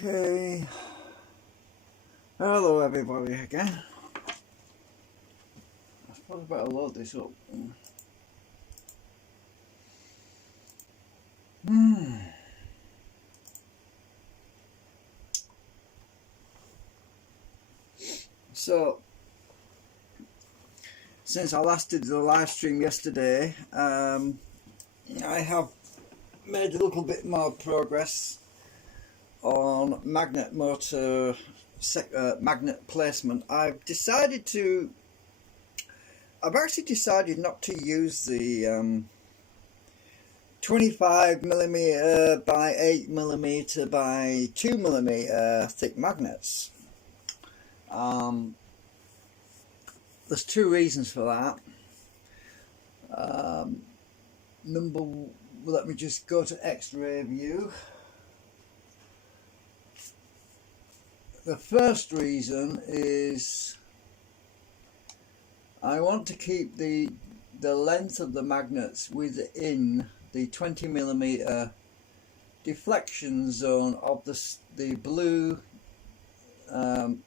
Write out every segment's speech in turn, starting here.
Okay, hello everybody again. I suppose I better load this up. So, since I last did the live stream yesterday, I have made a little bit more progress on magnet motor magnet placement. I've actually decided not to use the 25mm by 8mm by 2mm thick magnets. There's two reasons for that. Let me just go to X-ray view. The first reason is I want to keep the length of the magnets within the 20mm deflection zone of the blue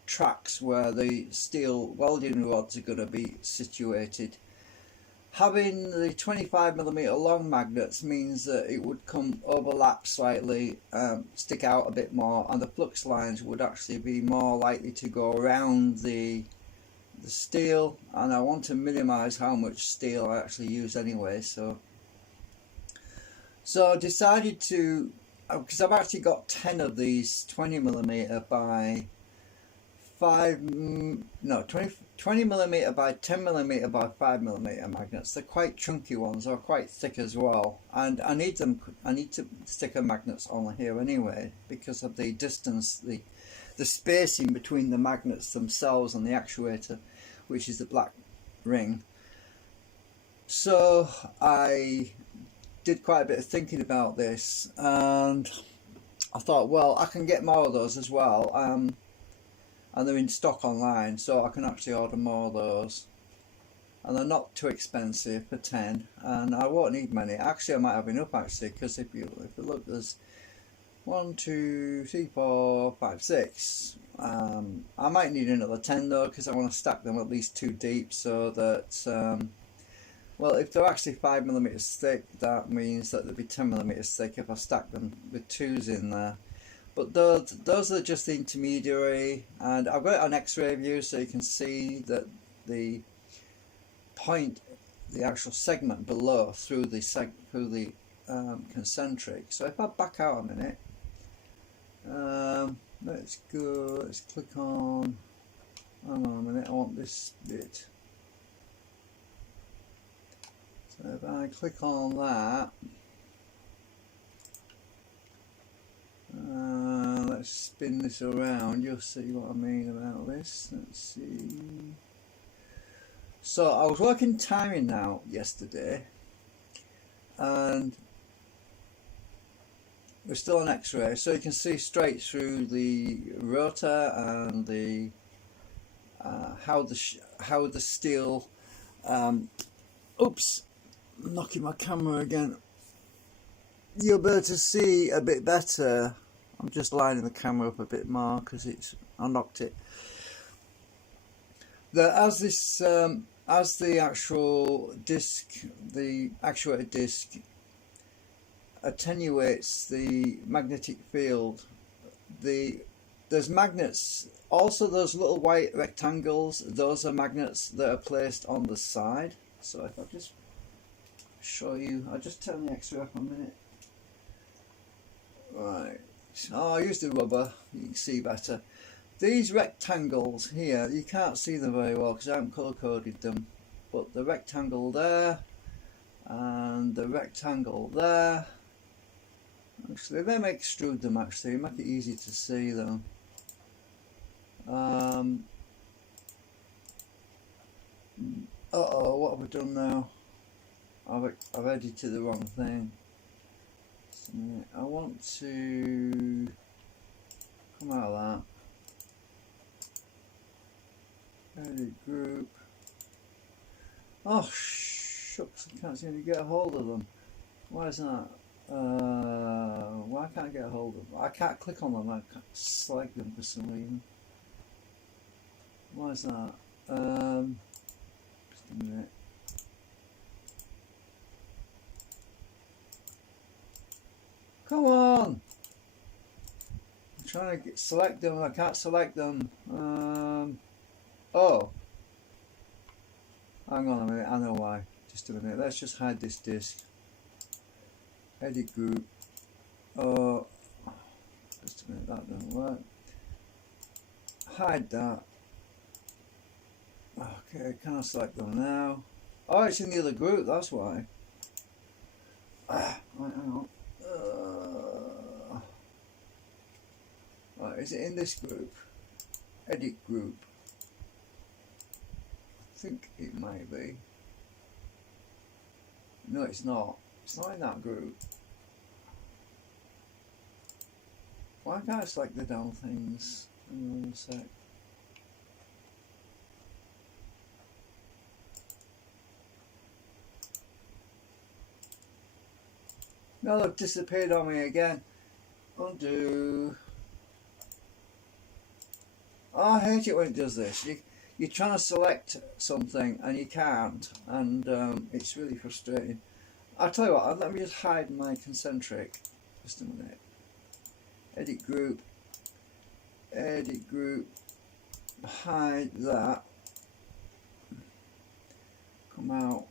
tracks where the steel welding rods are going to be situated. Having the 25mm long magnets means that it would overlap slightly, stick out a bit more, and the flux lines would actually be more likely to go around the steel, and I want to minimize how much steel I actually use anyway. So I decided to, because I've actually got 10 of these 20mm by 20mm by 10mm by 5mm magnets. They're quite chunky ones, they're quite thick as well, and I need to stick a magnets on here anyway because of the distance, the spacing between the magnets themselves and the actuator, which is the black ring. So I did quite a bit of thinking about this, and I thought, well, I can get more of those as well, and they're in stock online, so I can actually order more of those, and they're not too expensive for 10, and I won't need many. Actually, I might have enough actually, because if you look, there's 1, 2, 3, 4, 5, 6. I might need another 10 though, because I want to stack them at least 2 deep, so that well, if they're actually 5mm thick, that means that they'll be 10mm thick if I stack them with 2s in there. But those are just the intermediary, and I've got it on X-ray view so you can see that the point, the actual segment below through the concentric. So if I back out a minute, let's click on, hang on a minute, I want this bit. So if I click on that, let's spin this around, you'll see what I mean about this. Let's see. So I was working timing out yesterday, and we're still on X-ray, so you can see straight through the rotor and the how the steel. Oops, I'm knocking my camera again. You'll be able to see a bit better. I'm just lining the camera up a bit more because I knocked it. As the actual disc, the actuator disc, attenuates the magnetic field, there's magnets. Also, those little white rectangles, those are magnets that are placed on the side. So if I just show you, I'll just turn the X-ray up a minute. Right, oh, I used the rubber, you can see better. These rectangles here, you can't see them very well because I haven't colour coded them, but the rectangle there and the rectangle there, actually they extrude them, actually make it easy to see them. Uh-oh, what have I done now? I've edited the wrong thing. I want to come out of that. Edit group. Oh shucks, I can't seem to get a hold of them. Why is that? Why can't I get a hold of them? I can't click on them, I can't select them for some reason. Why is that? Just a minute. Come on! I'm trying to select them, I can't select them. Oh. Hang on a minute, I know why. Just a minute, let's just hide this disk. Edit group. Oh. Just a minute, that doesn't work. Hide that. Okay, can I select them now? Oh, it's in the other group, that's why. Right, hang on. Right, is it in this group? Edit group. I think it might be. No, it's not. It's not in that group. Why can't I select the down things? Hang on a sec. No, they've disappeared on me again. Undo. Oh, I hate it when it does this. You're trying to select something and you can't, and it's really frustrating. I'll tell you what, let me just hide my concentric. Just a minute. Edit group. Edit group. Hide that. Come out.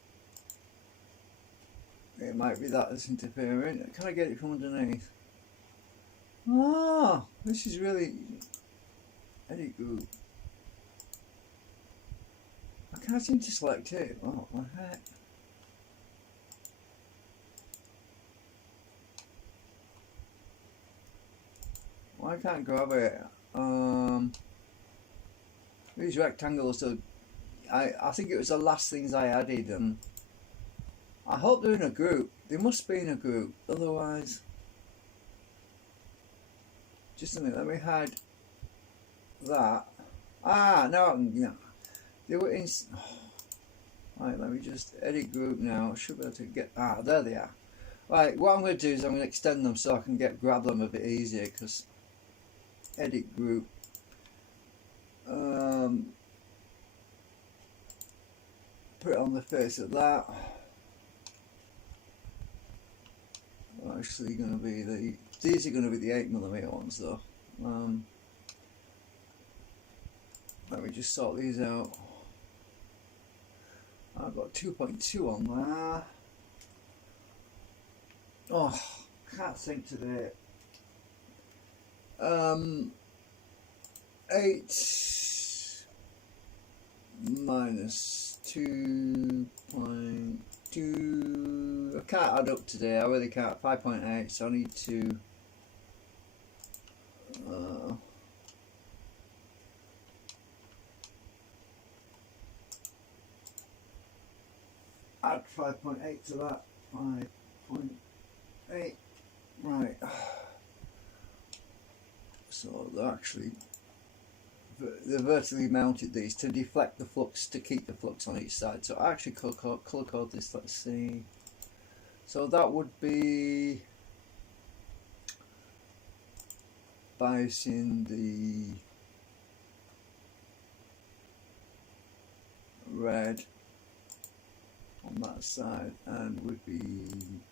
It might be that that's interfering. Can I get it from underneath? Ah, this is really... Edit group. I can't seem to select it. Oh, what the heck? Why can't I grab it? These rectangles are... I think it was the last things I added, and I hope they're in a group. They must be in a group, otherwise... Just a minute, let me hide that. Ah, no, yeah. They were in... Right, let me just edit group now. I should be able to get... Ah, there they are. Right, what I'm going to do is I'm going to extend them so I can grab them a bit easier, because... Edit group. Put it on the face of that. Actually going to be the... These are going to be the 8mm ones though. Let me just sort these out. I've got 2.2 on there. Oh, can't think today. 8 minus 2.2. I can't add up today. I really can't. 5.8. So I need to. Add 5.8 to that. 5.8. Right. So they're actually vertically mounted these to deflect the flux, to keep the flux on each side. So I actually color code this. Let's see. So that would be biasing the red on that side and would be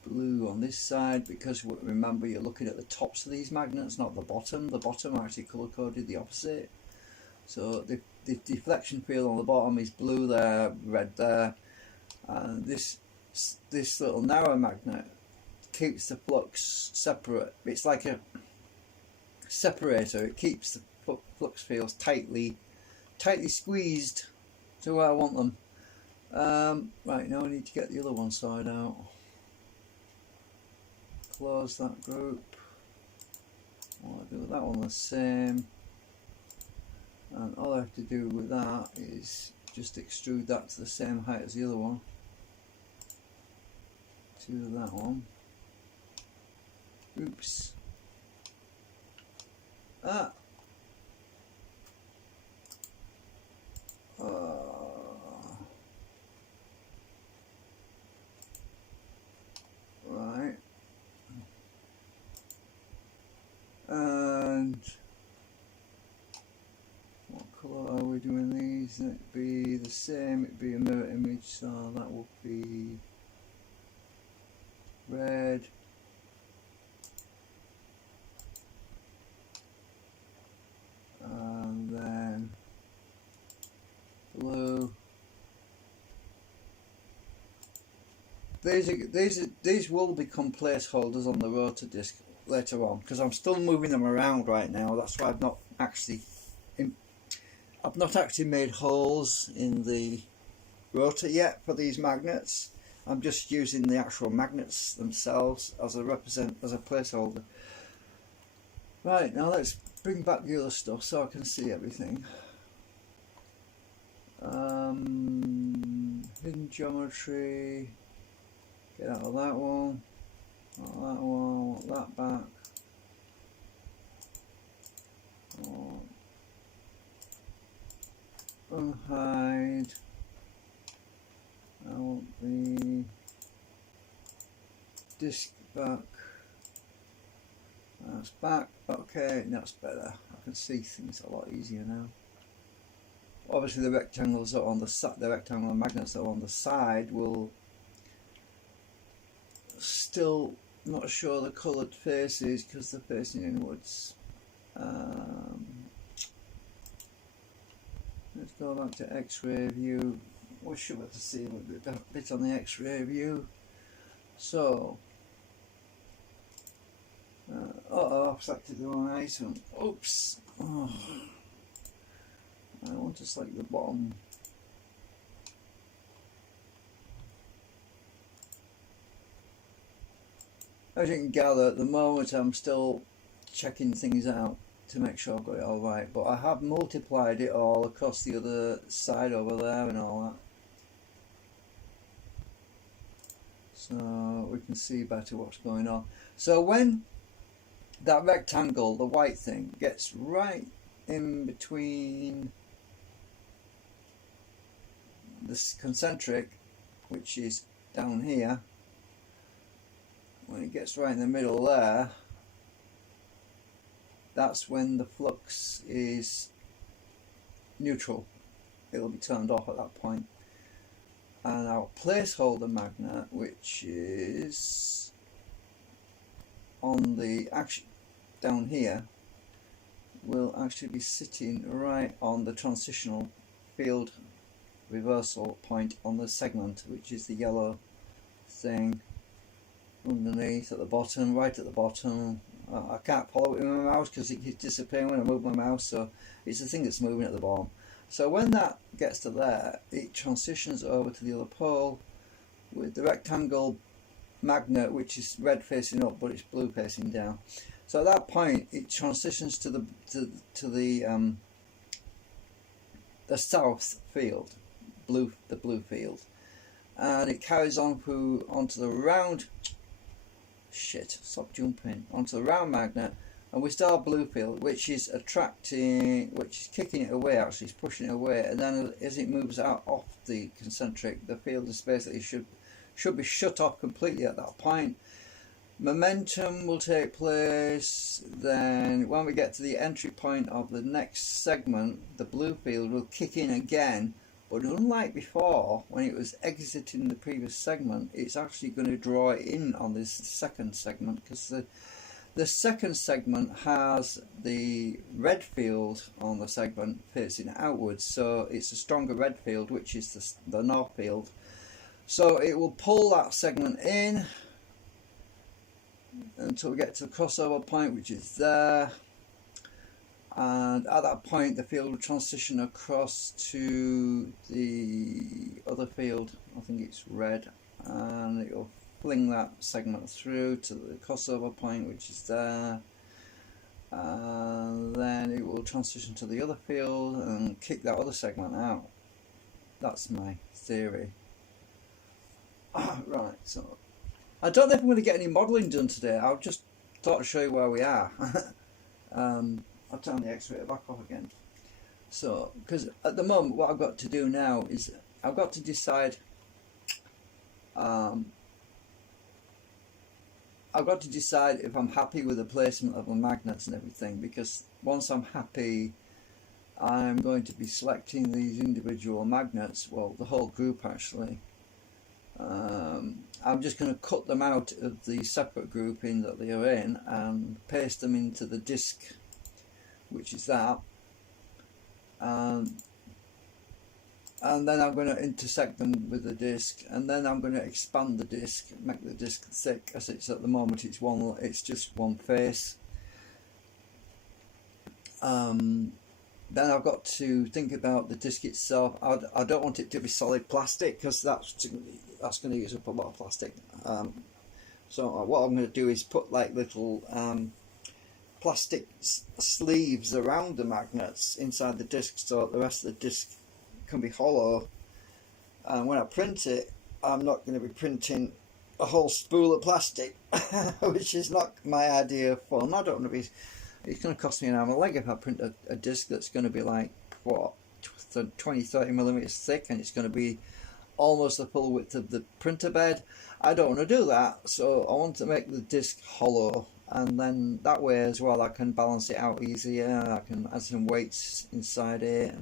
blue on this side, because remember you're looking at the tops of these magnets, not the bottom. The bottom are actually color coded the opposite. So the deflection field on the bottom is blue there, red there, and this little narrow magnet keeps the flux separate. It's like a separator. It keeps the flux fields tightly squeezed to where I want them. Right, now I need to get the other one side out. Close that group. I'll do that one the same. And all I have to do with that is just extrude that to the same height as the other one. To that one. Oops. Ah. Right. should be a mirror image, so that will be red. And then blue. These will become placeholders on the rotor disc later on, because I'm still moving them around right now. That's why I've not actually made holes in the rotor yet for these magnets. I'm just using the actual magnets themselves as a placeholder. Right, now let's bring back the other stuff so I can see everything. Hidden geometry. Get out of that one. Not that one. Want that back. Unhide. I want the disc back. That's back. Okay, that's better. I can see things a lot easier now. Obviously, the rectangles that are on the side, the rectangular magnets that are on the side will still not show the coloured faces because they're facing inwards. Let's go back to X-ray view. We should be able to see a bit on the X-ray view. So, I've selected the wrong item. Oops. Oh. I want to select the bottom. As you can gather, at the moment I'm still checking things out to make sure I've got it all right, but I have multiplied it all across the other side over there and all that, so we can see better what's going on. So when that rectangle, the white thing, gets right in between this concentric, which is down here, when it gets right in the middle there, that's when the flux is neutral. It'll be turned off at that point. And our placeholder magnet, which is on the down here, will actually be sitting right on the transitional field reversal point on the segment, which is the yellow thing underneath at the bottom, right at the bottom. I can't follow it with my mouse because it keeps disappearing when I move my mouse, so it's the thing that's moving at the bottom. So when that gets to there, it transitions over to the other pole with the rectangle magnet, which is red facing up but it's blue facing down. So at that point it transitions to the south field, the blue field, and it carries on through onto the round onto the round magnet, and we still have blue field, which is attracting, which is kicking it away, actually it's pushing it away, and then as it moves out off the concentric, the field is basically should be shut off completely at that point. Momentum will take place. Then when we get to the entry point of the next segment, the blue field will kick in again, but unlike before when it was exiting the previous segment, it's actually going to draw it in on this second segment, because the second segment has the red field on the segment facing outwards, so it's a stronger red field, which is the north field. So it will pull that segment in until we get to the crossover point, which is there, and at that point the field will transition across to the other field, I think it's red, and it will fling that segment through to the crossover point, which is there, and then it will transition to the other field and kick that other segment out. That's my theory. Right, so I don't know if I'm going to get any modelling done today. I'll just thought to show you where we are. I'll turn the X-ray back off again. So, because at the moment what I've got to do now is I've got to decide if I'm happy with the placement of the magnets and everything, because once I'm happy I'm going to be selecting these individual magnets, well, the whole group actually. I'm just going to cut them out of the separate grouping that they are in and paste them into the disk, which is that. And then I'm going to intersect them with the disk, and then I'm going to expand the disk, make the disk thick, as it's at the moment it's just one face. Then I've got to think about the disc itself. I don't want it to be solid plastic, because that's going to use up a lot of plastic. So what I'm going to do is put like little plastic sleeves around the magnets inside the disc, so the rest of the disc can be hollow. And when I print it, I'm not going to be printing a whole spool of plastic, which is not my idea of fun. I don't want to be. It's going to cost me an arm and a leg if I print a disc that's going to be like, what, 20-30 millimeters thick, and it's going to be almost the full width of the printer bed. I don't want to do that, so I want to make the disc hollow, and then that way as well I can balance it out easier. I can add some weights inside it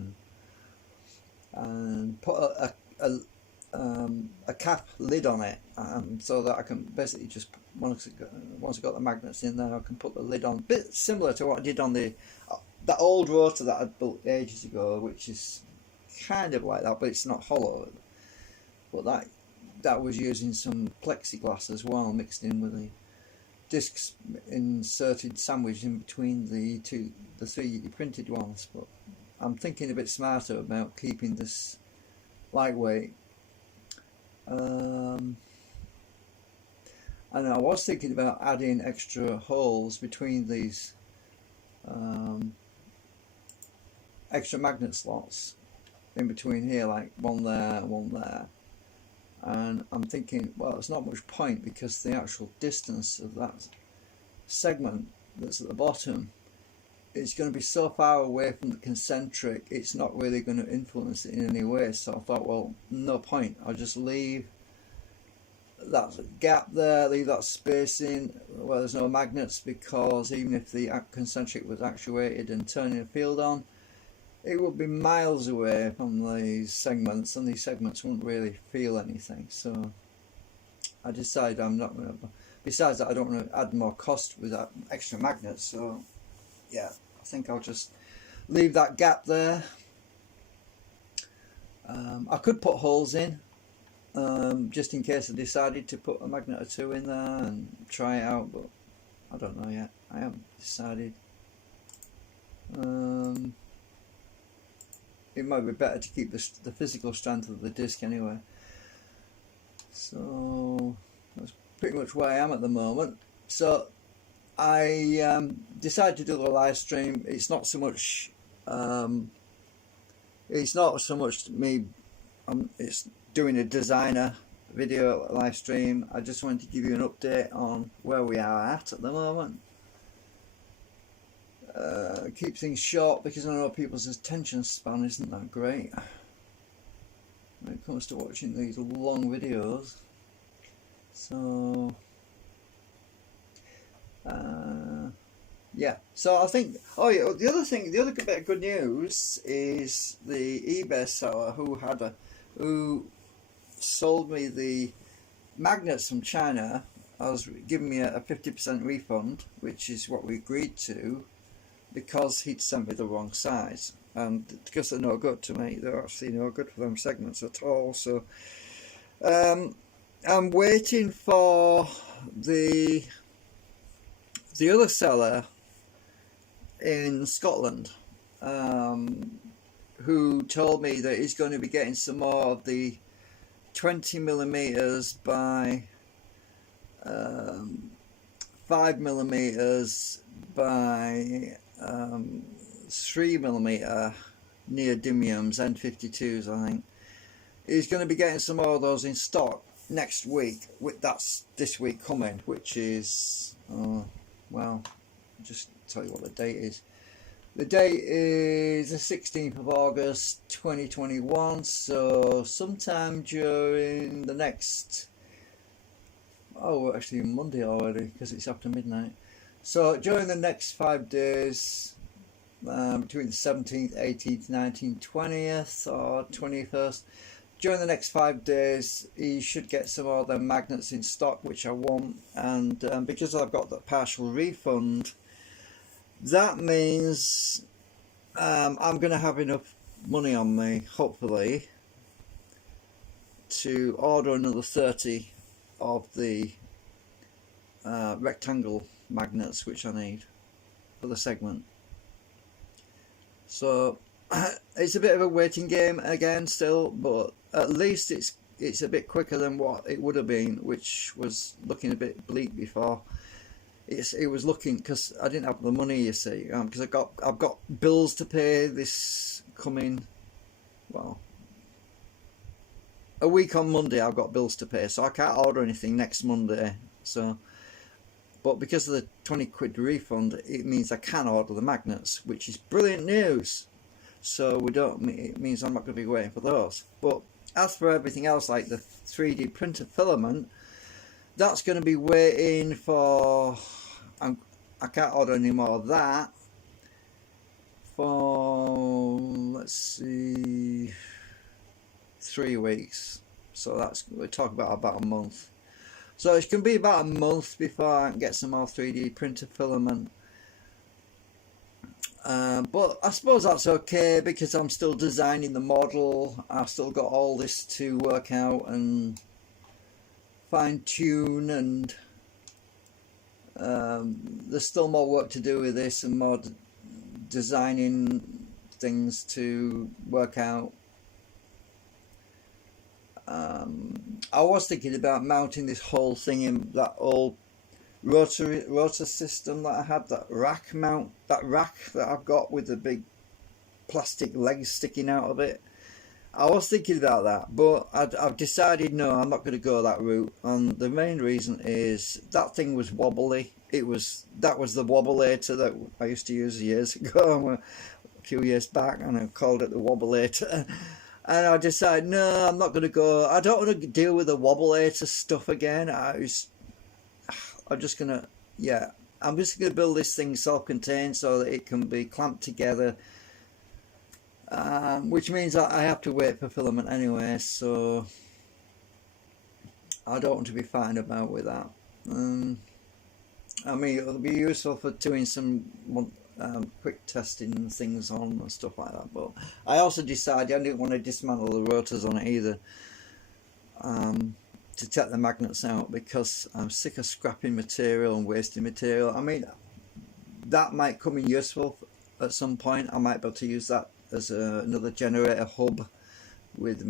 and put a cap lid on it, so that I can basically just, once I've got the magnets in there, I can put the lid on, a bit similar to what I did on that old rotor that I built ages ago, which is kind of like that, but it's not hollow. But that was using some plexiglass as well, mixed in with the discs inserted, sandwiched in between the 3D printed ones. But I'm thinking a bit smarter about keeping this lightweight. And I was thinking about adding extra holes between these extra magnet slots in between here, like one there and one there. And I'm thinking, well, there's not much point, because the actual distance of that segment that's at the bottom, it's going to be so far away from the concentric, it's not really going to influence it in any way. So I thought, well, no point. I'll just leave that gap there, leave that spacing where there's no magnets, because even if the concentric was actuated and turning the field on, it would be miles away from these segments, and these segments wouldn't really feel anything. So I decided I'm not going to, besides that I don't want to add more cost with that extra magnet, so yeah, I think I'll just leave that gap there. I could put holes in, just in case I decided to put a magnet or two in there and try it out, but I don't know yet. I haven't decided. It might be better to keep the physical strength of the disc anyway. So that's pretty much where I am at the moment. So I decided to do the live stream. It's not so much me. It's doing a designer video live stream. I just wanted to give you an update on where we are at the moment. Keep things short, because I know people's attention span isn't that great when it comes to watching these long videos. So yeah, so I think, oh yeah, the other bit of good news is the eBay seller who sold me the magnets from China. I was giving me a 50% refund, which is what we agreed to, because he'd sent me the wrong size, and because they're no good to me, they're actually no good for them segments at all. So I'm waiting for the other seller in Scotland, who told me that he's going to be getting some more of the 20 millimeters by 5 millimeters by 3 millimeter neodymiums, N52s, I think. He's going to be getting some more of those in stock next week. That's this week coming, which is, well, just tell you what the date is. The date is the 16th of August 2021, so sometime during the next, actually Monday already, because it's after midnight. So during the next 5 days, between the 17th, 18th, 19th, 20th or 21st. During the next 5 days, he should get some of the magnets in stock, which I want. And because I've got the partial refund, that means I'm going to have enough money on me, hopefully, to order another 30 of the rectangle magnets which I need for the segment. So it's a bit of a waiting game again still, but at least it's a bit quicker than what it would have been, which was looking a bit bleak before. It was looking, because I didn't have the money, you see, because I've got bills to pay this coming, well, a week on Monday. I've got bills to pay, so I can't order anything next Monday. So, but because of the 20 quid refund, it means I can order the magnets, which is brilliant news. So it means I'm not going to be waiting for those. But as for everything else, like the 3D printer filament, that's going to be waiting for, I can't order any more of that for, let's see, 3 weeks. So we're talking about a month. So it's going to be about a month before I can get some more 3D printer filament. But I suppose that's okay, because I'm still designing the model. I've still got all this to work out and fine tune, and there's still more work to do with this and more designing things to work out. I was thinking about mounting this whole thing in that old rotor system that I had, that rack that I've got with the big plastic legs sticking out of it. I was thinking about that, but I've decided no, I'm not going to go that route. And the main reason is that thing was wobbly. That was the wobbleator that I used to use years ago, a few years back, and I called it the wobbleator. And I decided no, I'm not going to go. I don't want to deal with the wobbleator stuff again. I'm just going to build this thing self-contained so that it can be clamped together. Which means that I have to wait for filament anyway, so I don't want to be fighting about with that. I mean, it'll be useful for doing some quick testing things on and stuff like that, but I also decided I didn't want to dismantle the rotors on it either, to take the magnets out, because I'm sick of scrapping material and wasting material. I mean, that might come in useful at some point. I might be able to use that as another generator hub with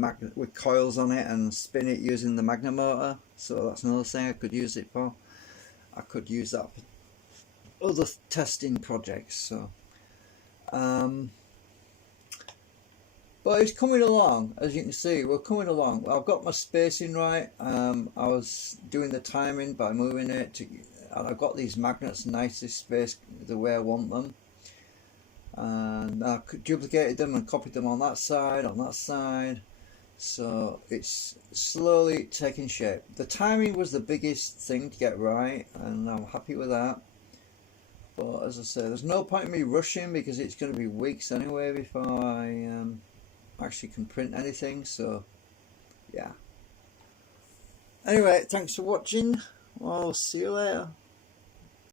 coils on it and spin it using the magnet motor. So that's another thing I could use it for. I could use that for other testing projects. So but it's coming along, as you can see. We're coming along. I've got my spacing right. I was doing the timing by moving it and I've got these magnets nicely spaced the way I want them. And I duplicated them and copied them on that side, so it's slowly taking shape. The timing was the biggest thing to get right, and I'm happy with that. But as I say, there's no point in me rushing, because it's going to be weeks anyway before I actually can print anything. So yeah, anyway, thanks for watching. I'll see you later.